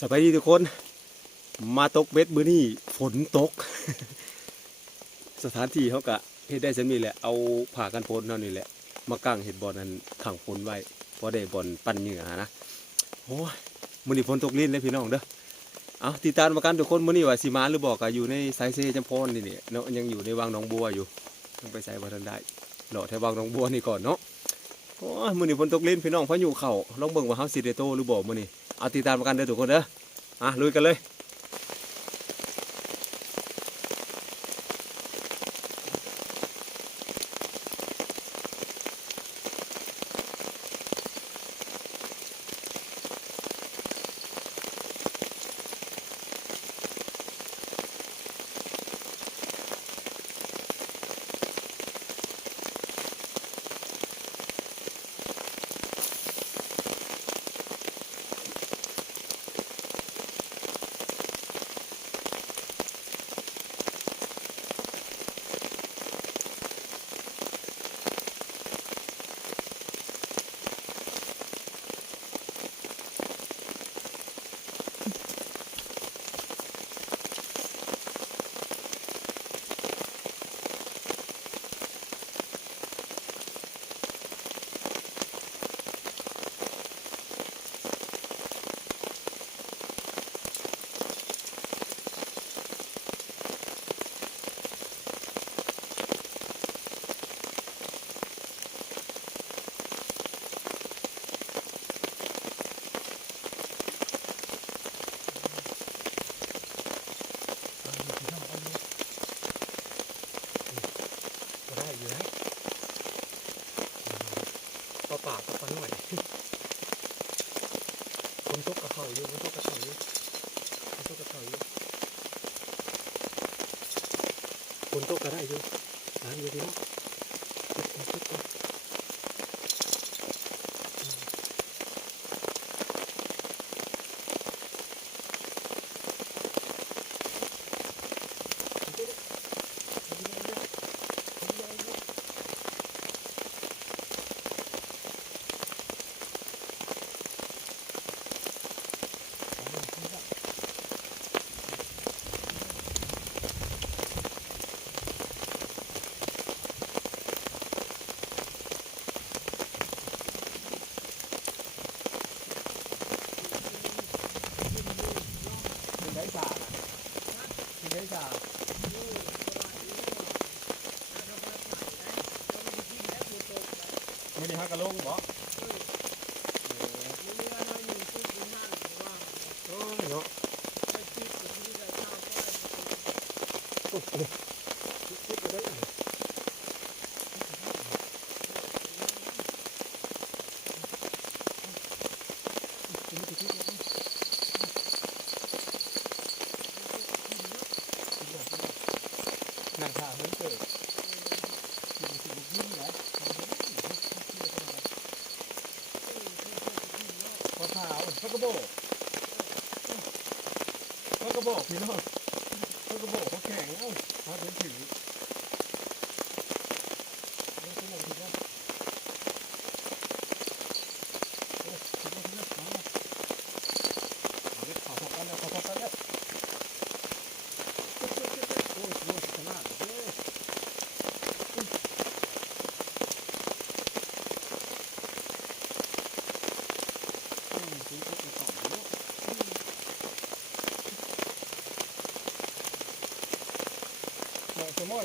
สบายดีทุกคนมาตกเบ็ดมื้อนี้ฝนตก สถานที่เขาก็เฮ็ดได้ซั่นนี่แหละเอาผ้ากันฝนเท่านี้แหละมากางเฮ็ดบ่อนนั้นขังฝนไว้พอได้บ่อนปั่นเหงื่อนะโอ้ยมื้อนี้ฝนตกลิ้นเลยพี่น้องเด้อเอาติดตามมากันทุกคนมื้อนี้ว่าสิมาหรือบ่ก็อยู่ในสายเซจำพรนี่เนาะยังอยู่ในวังหนองบัวอยู่ต้องไปใส่บ่ทันได้รอแถววังหนองบัวนี่ก่อนเนาะโอ้ยมื้อนี้ฝนตกลิ้นพี่น้องพายุเข้าลองเบิ่งว่าเฮาสิได้โตหรือบ่มื้อนี้เอาติดตามมากันเด้อทุกคนเด้อลุยกันเลยปากก็หน่อยคนทุกกระเข่าอยู่คนทุกกระเข่าอยู่คนทุกกระเข่าอยู่คนทุกกระได้อยู่น้ำอยู่ดีเนาะทุกคนไม่ได้ฮักกะโลงบ่เนาะนั่งขาเฮ้ยเกิดพอเท้าเขาก็บอกพี่น้องเขาก็บอกเขาแข็งเขาถึงถือ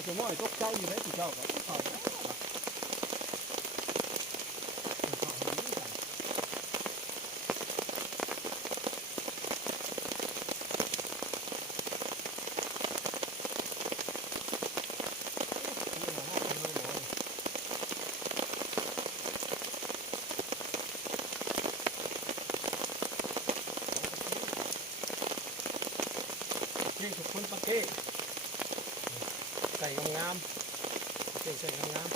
สมอยตกใจอยู่ไหนที่เจ้าก็เขาเก่งทุกคนปะเก้ใส่งามๆใส่งามๆ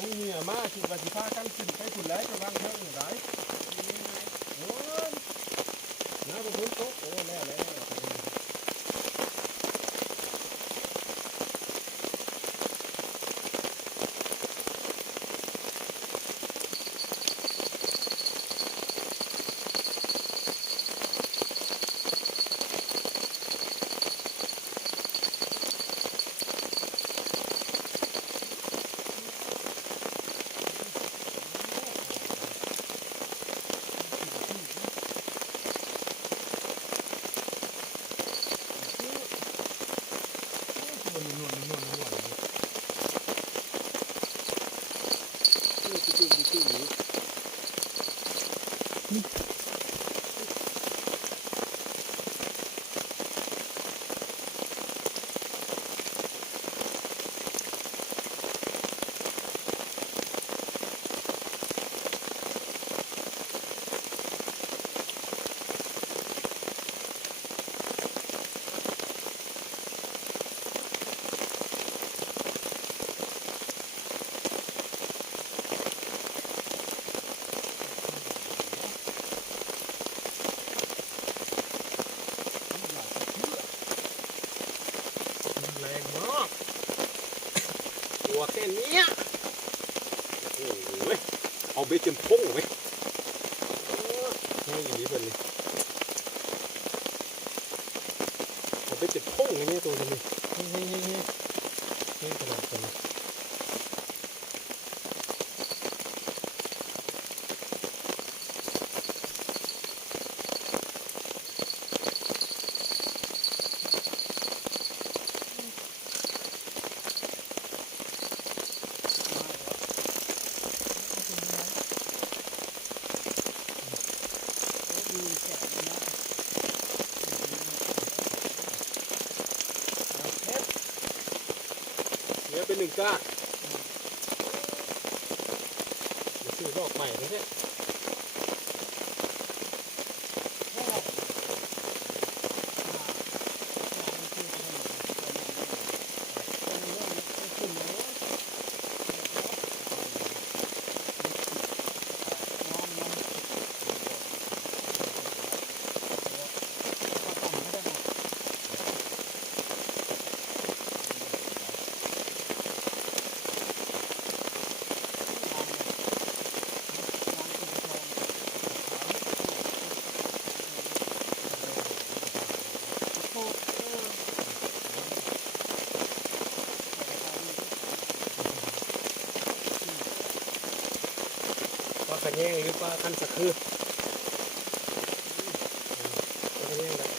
นี่มาคือปฏิภาณกันขึ้นไปฝุ่นแล้วจะวางเท่าไหร่โอ้ย แรงมากตัวแค่เนี้ยโอ้โหเอาเบ็ดจนพุ่งไหมนี่อย่างนี้เพิ่นเลยเอาเบ็ดจนพุ่งเลยเนี่ยตัวนี้นี่ขนาดนี้เนี่ยเป็นหนึ่งก้าเดี๋ยวซื้อรอบใหม่เลยเนี่ยปลาขะแยงหรือปลาคันสะคือปลาขะแยงแบบ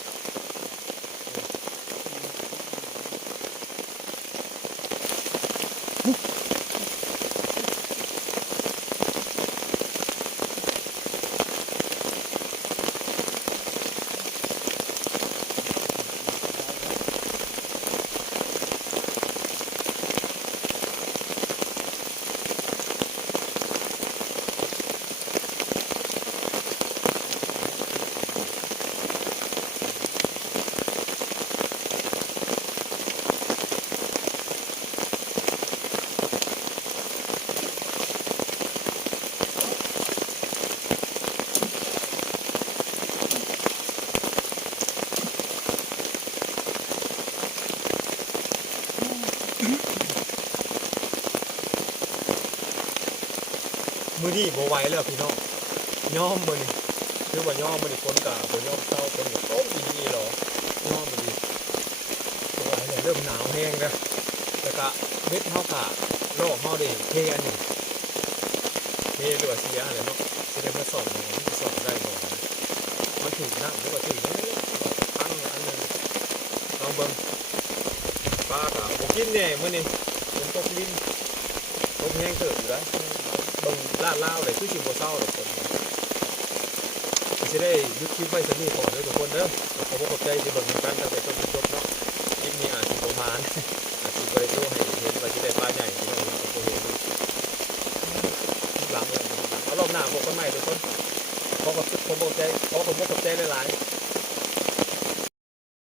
มือนี่บ่ไหวแล้วพี่น้องย่อมมือนี่คือว่าย่อมมือนี่คนกะบ่ย่อมเศร้าคนก็ต้มดีๆหรอย่อมมือนี่บ่ไหวแล้วเริ่มหนาวแห้งแล้วแล้วก็เม็ดเฮากะโลกเฮาได้เทอันนี้เทหรือว่าเสียอะไรเนาะสิได้มาสอนมันสิสอนได้บ่มันถึงน้ำหรือว่าถึงแล้วตั้งอันนึงลองเบิ่งปลากะบ่กินแน่มื้อนี้ฝนตกลิ้นตกแห้งเติบอยู่ได้เบิ่งลาดล่าวเลยคือสิบ่เศร้าหรอกคนสิได้ยุดคลิปไว้สักนิดก่อนเด้อทุกคนเด้อขอบคุณขอบใจที่เบิ่งกันตั้งแต่ต้นจนจบเนาะคลิปนี้อาจสิประมาณอาจสิบ่ได้โชว์ให้เห็นว่าสิได้ปลาใหญ่ที่เราผมบ่เห็นหลังแล้วเอารอบหน้าพบกันใหม่ทุกคนขอขอบใจหลายๆ